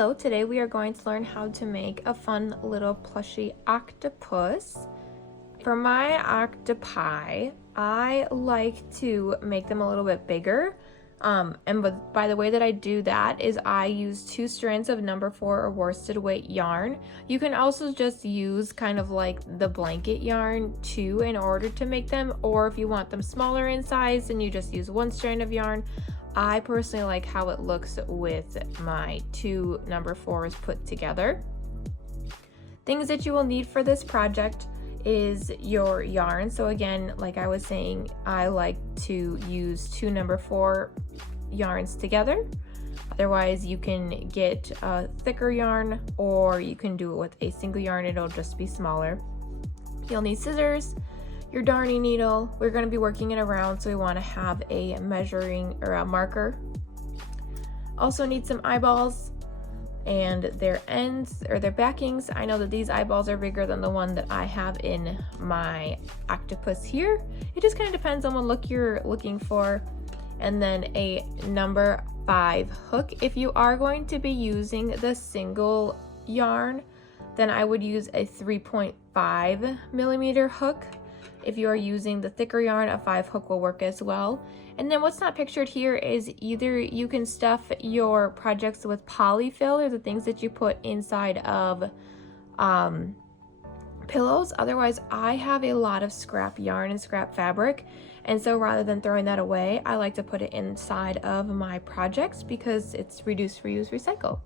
Hello, today we are going to learn how to make a fun little plushie octopus. For my octopi, I like to make them a little bit bigger. By the way that I do that is I use 2 strands of number 4 or worsted weight yarn. You can also just use kind of like the blanket yarn too in order to make them, or if you want them smaller in size, then you just use 1 strand of yarn. I personally like how it looks with my 2 number 4s put together. Things that you will need for this project is your yarn. So again, like I was saying, I like to use 2 number 4 yarns together. Otherwise, you can get a thicker yarn, or you can do it with a single yarn. It'll just be smaller. You'll need scissors, your darning needle. We're going to be working it around, so we want to have a measuring or a marker. Also need some eyeballs and their ends or their backings. I know that these eyeballs are bigger than the one that I have in my octopus here. It just kind of depends on what look you're looking for. And then a number 5 hook. If you are going to be using the single yarn, then I would use a 3.5 millimeter hook. If you are using the thicker yarn, a 5 hook will work as well. And then what's not pictured here is either you can stuff your projects with polyfill, or the things that you put inside of pillows. Otherwise, I have a lot of scrap yarn and scrap fabric. And so rather than throwing that away, I like to put it inside of my projects because it's reduce, reuse, recycle.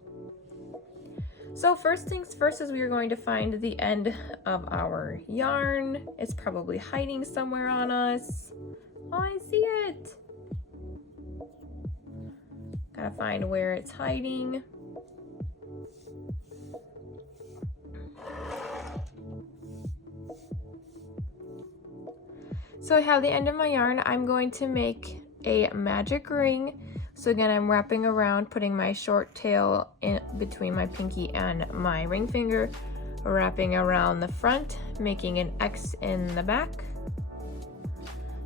So first things first is we are going to find the end of our yarn. It's probably hiding somewhere on us. Oh, I see it. Gotta find where it's hiding. So I have the end of my yarn. I'm going to make a magic ring. So again, I'm wrapping around, putting my short tail in between my pinky and my ring finger, wrapping around the front, making an X in the back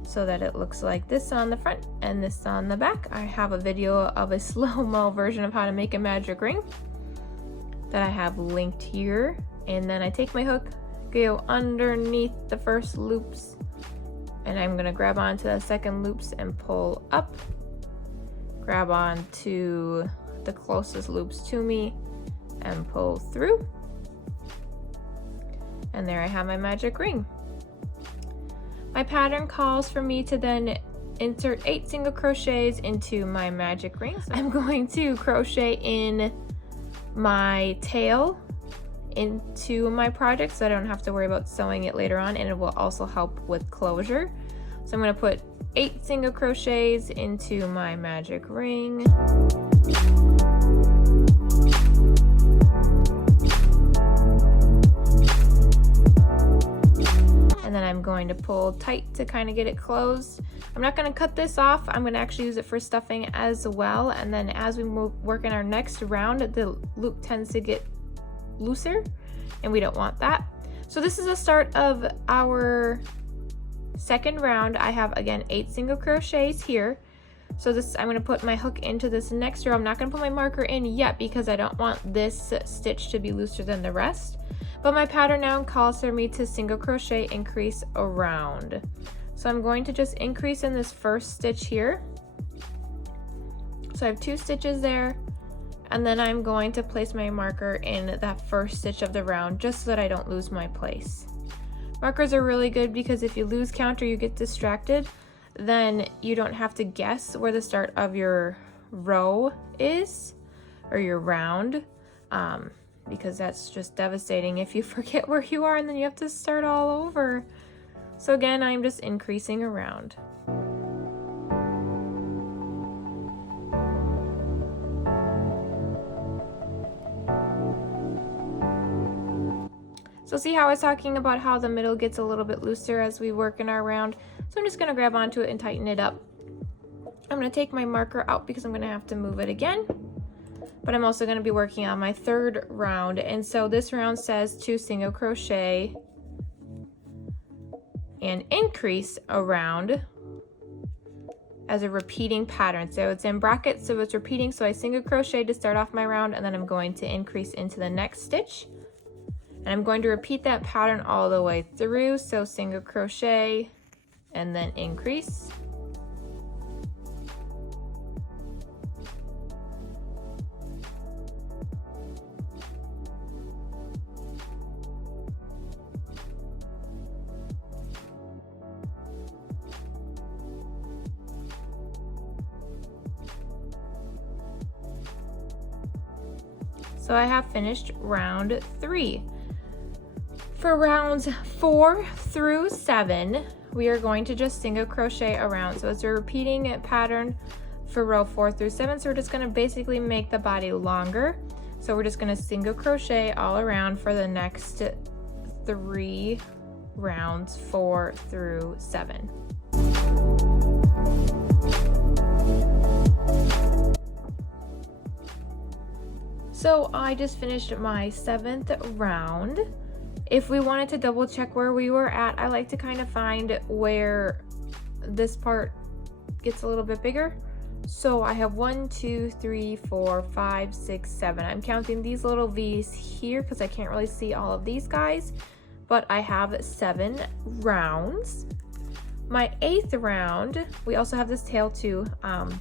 so that it looks like this on the front and this on the back. I have a video of a slow-mo version of how to make a magic ring that I have linked here. And then I take my hook, go underneath the first loops, and I'm gonna grab onto the second loops and pull up. Grab on to the closest loops to me and pull through. And there I have my magic ring. My pattern calls for me to then insert 8 single crochets into my magic ring. So I'm going to crochet in my tail into my project so I don't have to worry about sewing it later on, and it will also help with closure. So I'm going to put 8 single crochets into my magic ring. And then I'm going to pull tight to kind of get it closed. I'm not going to cut this off. I'm going to actually use it for stuffing as well. And then as we work in our next round, the loop tends to get looser, and we don't want that. So this is the start of our second round. I have again 8 single crochets here. So this, I'm going to put my hook into this next row. I'm not going to put my marker in yet because I don't want this stitch to be looser than the rest. But my pattern now calls for me to single crochet, increase around. So I'm going to just increase in this first stitch here. So I have 2 stitches there. And then I'm going to place my marker in that first stitch of the round just so that I don't lose my place. Markers are really good because if you lose count or you get distracted, then you don't have to guess where the start of your row is or your round, because that's just devastating if you forget where you are and then you have to start all over. So again, I'm just increasing around. So see how I was talking about how the middle gets a little bit looser as we work in our round? So I'm just going to grab onto it and tighten it up. I'm going to take my marker out because I'm going to have to move it again. But I'm also going to be working on my third round. And so this round says 2 single crochet and increase around. as a repeating pattern. So it's in brackets, so it's repeating. So I single crochet to start off my round, and then I'm going to increase into the next stitch. And I'm going to repeat that pattern all the way through. So single crochet and then increase. So I have finished round 3. For rounds 4 through 7, we are going to just single crochet around. So it's a repeating pattern for row 4 through 7. So we're just going to basically make the body longer. So we're just going to single crochet all around for the next 3 rounds, 4 through 7. So I just finished my 7th round. If we wanted to double check where we were at, I like to kind of find where this part gets a little bit bigger. So I have 1, 2, 3, 4, 5, 6, 7. I'm counting these little V's here because I can't really see all of these guys, but I have 7 rounds. My 8th round, we also have this tail too.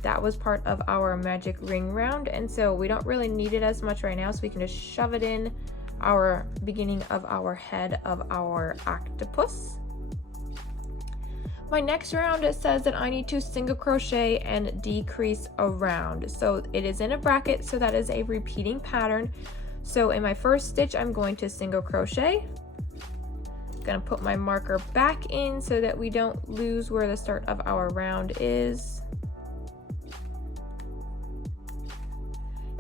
That was part of our magic ring round, and so we don't really need it as much right now, so we can just shove it in our beginning of our head of our octopus. My next round, it says that I need to single crochet and decrease around. So it is in a bracket, so that is a repeating pattern. So in my first stitch, I'm going to single crochet. Gonna put my marker back in so that we don't lose where the start of our round is.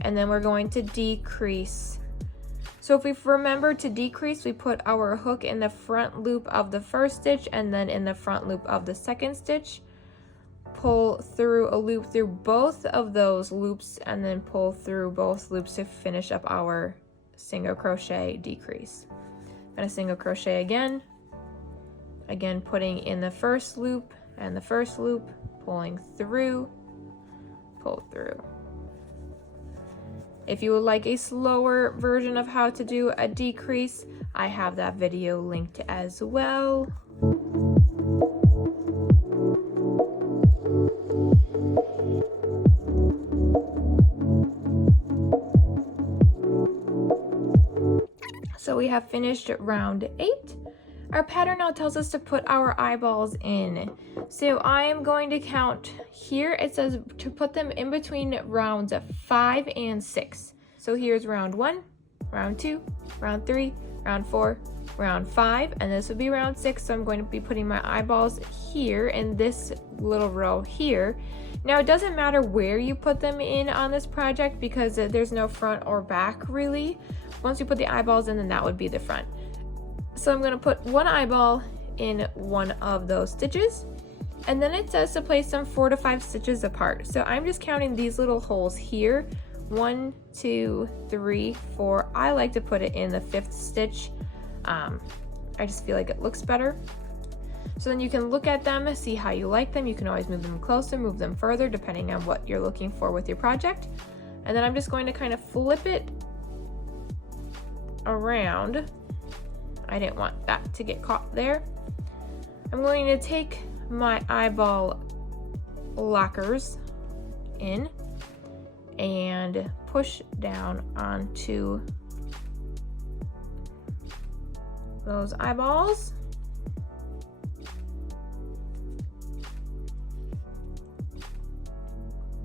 And then we're going to decrease. So if we remember to decrease, we put our hook in the front loop of the first stitch and then in the front loop of the second stitch. Pull through a loop through both of those loops and then pull through both loops to finish up our single crochet decrease. Gonna single crochet again, putting in the first loop and the first loop, pulling through, pull through. If you would like a slower version of how to do a decrease, I have that video linked as well. So we have finished round 8. Our pattern now tells us to put our eyeballs in. So I am going to count here. It says to put them in between rounds 5 and 6. So here's round 1, round 2, round 3, round 4, round 5, and this would be round 6. So I'm going to be putting my eyeballs here in this little row here. Now it doesn't matter where you put them in on this project because there's no front or back really. Once you put the eyeballs in, then that would be the front. So I'm going to put one eyeball in one of those stitches, and then it says to place them 4 to 5 stitches apart. So I'm just counting these little holes here. 1, 2, 3, 4. I like to put it in the 5th stitch. I just feel like it looks better. So then you can look at them, see how you like them. You can always move them closer, move them further, depending on what you're looking for with your project. And then I'm just going to kind of flip it around. I didn't want that to get caught there. I'm going to take my eyeball lockers in and push down onto those eyeballs.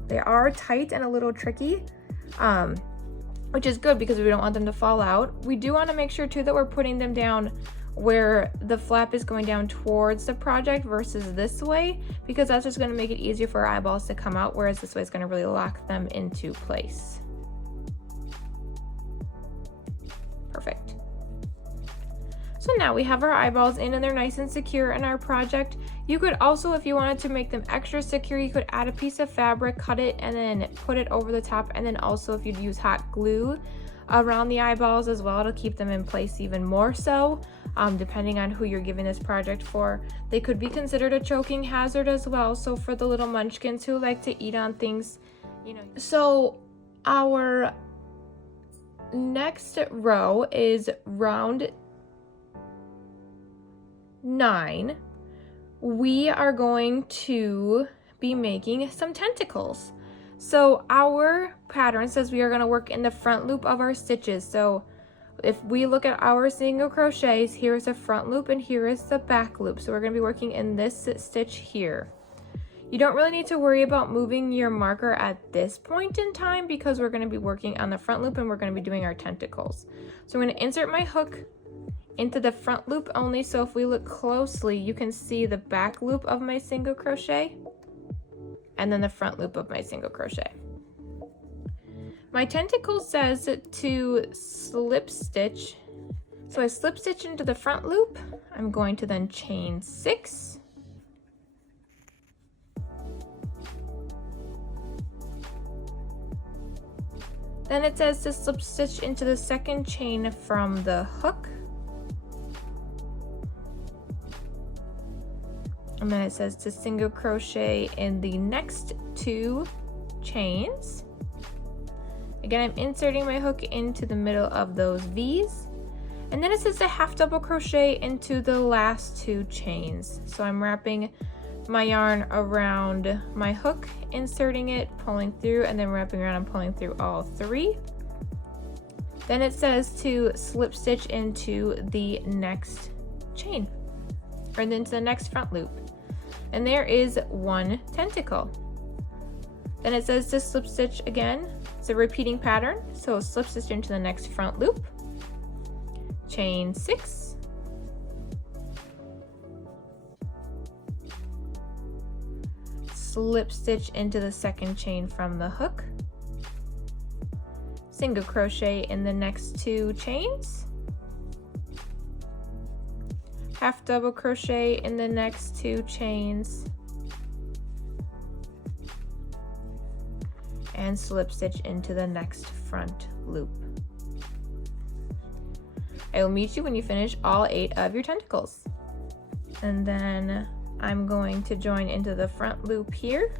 They are tight and a little tricky, which is good because we don't want them to fall out. We do want to make sure too that we're putting them down where the flap is going down towards the project versus this way, because that's just going to make it easier for our eyeballs to come out, whereas this way is going to really lock them into place. Perfect. So now we have our eyeballs in and they're nice and secure in our project. You could also, if you wanted to make them extra secure, you could add a piece of fabric, cut it, and then put it over the top. And then also if you'd use hot glue, around the eyeballs as well to keep them in place even more so. Depending on who you're giving this project for. They could be considered a choking hazard as well. So for the little munchkins who like to eat on things, you know. So our next row is round 9. We are going to be making some tentacles. So our pattern says we are going to work in the front loop of our stitches. So if we look at our single crochets, here is the front loop and here is the back loop. So we're going to be working in this stitch here. You don't really need to worry about moving your marker at this point in time because we're going to be working on the front loop and we're going to be doing our tentacles. So I'm going to insert my hook into the front loop only. So if we look closely, you can see the back loop of my single crochet and then the front loop of my single crochet. My tentacle says to slip stitch. So I slip stitch into the front loop. I'm going to then chain 6. Then it says to slip stitch into the second chain from the hook. And then it says to single crochet in the next 2 chains. Again, I'm inserting my hook into the middle of those V's. And then it says to half double crochet into the last 2 chains. So I'm wrapping my yarn around my hook, inserting it, pulling through, and then wrapping around and pulling through all 3. Then it says to slip stitch into the next chain, or into the next front loop. And there is 1 tentacle. Then it says to slip stitch again. It's a repeating pattern, so slip stitch into the next front loop, chain 6, slip stitch into the second chain from the hook, single crochet in the next 2 chains, half double crochet in the next 2 chains, and slip stitch into the next front loop. I will meet you when you finish all 8 of your tentacles. And then I'm going to join into the front loop here.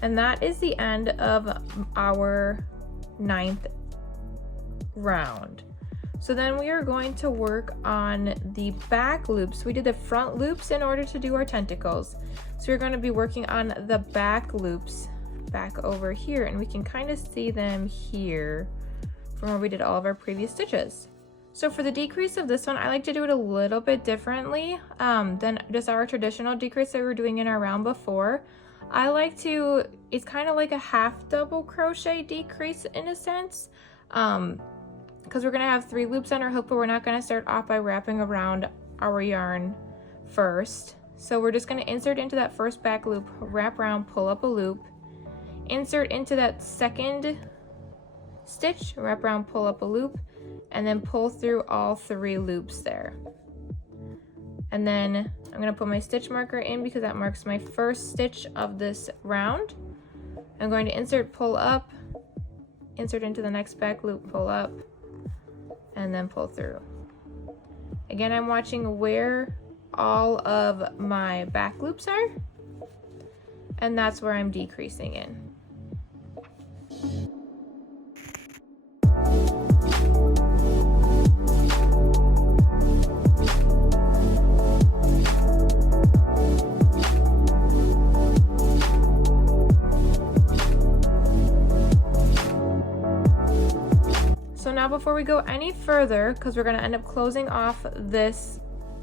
And that is the end of our 9th round. So then we are going to work on the back loops. We did the front loops in order to do our tentacles. So we're going to be working on the back loops back over here, and we can kind of see them here from where we did all of our previous stitches. So for the decrease of this one, I like to do it a little bit differently than just our traditional decrease that we were doing in our round before. I like to, it's kind of like a half double crochet decrease in a sense, because we're going to have 3 loops on our hook, but we're not going to start off by wrapping around our yarn first. So we're just going to insert into that first back loop, wrap around, pull up a loop, insert into that second stitch, wrap around, pull up a loop, and then pull through all 3 loops there. And then I'm going to put my stitch marker in because that marks my first stitch of this round. I'm going to insert, pull up, insert into the next back loop, pull up, and then pull through. Again, I'm watching where all of my back loops are, and that's where I'm decreasing in. So now before we go any further, because we're going to end up closing off this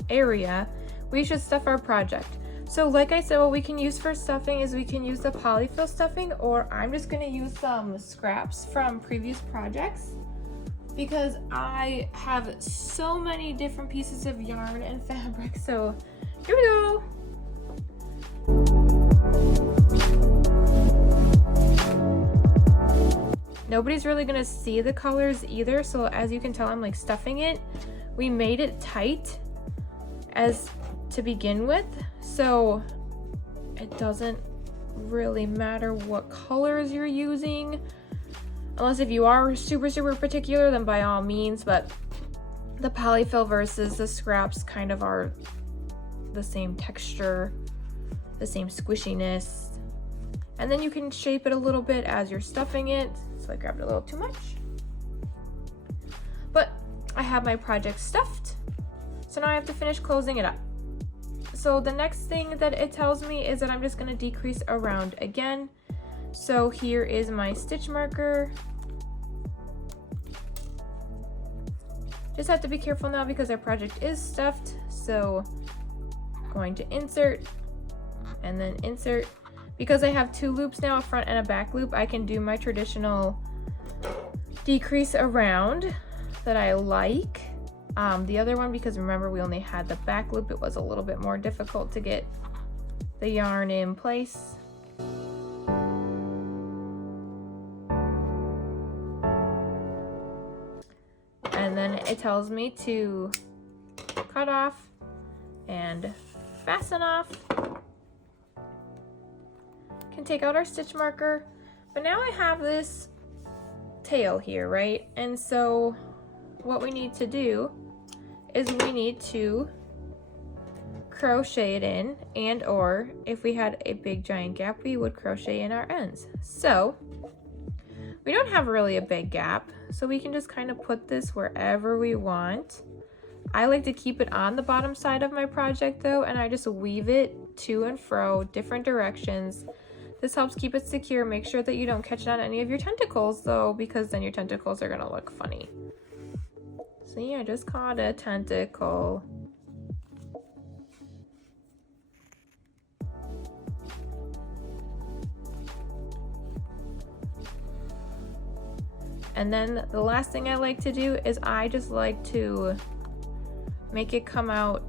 area, we should stuff our project. So like I said, what we can use for stuffing is we can use the polyfill stuffing, or I'm just going to use some scraps from previous projects because I have so many different pieces of yarn and fabric. So here we go. Nobody's really gonna see the colors either, so as you can tell, I'm like stuffing it. We made it tight as to begin with, so it doesn't really matter what colors you're using. Unless if you are super particular, then by all means, but the polyfill versus the scraps kind of are the same texture, the same squishiness. And then you can shape it a little bit as you're stuffing it. So I grabbed a little too much. But I have my project stuffed. So now I have to finish closing it up. So the next thing that it tells me is that I'm just gonna decrease around again. So here is my stitch marker. Just have to be careful now because our project is stuffed. So I'm going to insert and then insert. Because I have two loops now, a front and a back loop, I can do my traditional decrease around that I like. The other one, because remember we only had the back loop, it was a little bit more difficult to get the yarn in place. And then it tells me to cut off and fasten off. Can take out our stitch marker, but now I have this tail here, right? And so what we need to do is we need to crochet it in, and or if we had a big giant gap, we would crochet in our ends. So we don't have really a big gap, so we can just kind of put this wherever we want. I like to keep it on the bottom side of my project though, and I just weave it to and fro, different directions. This helps keep it secure. Make sure that you don't catch it on any of your tentacles though, because then your tentacles are gonna look funny. See, I just caught a tentacle. And then the last thing I like to do is I just like to make it come out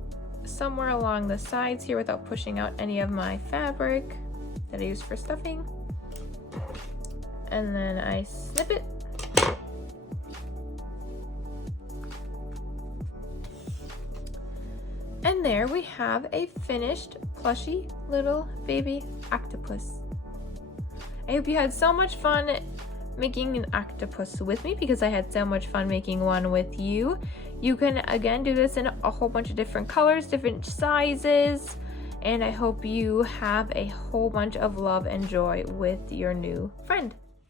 somewhere along the sides here without pushing out any of my fabric that I use for stuffing. And then I snip it. And there we have a finished plushy little baby octopus. I hope you had so much fun making an octopus with me, because I had so much fun making one with you. You can again do this in a whole bunch of different colors, different sizes, and I hope you have a whole bunch of love and joy with your new friend.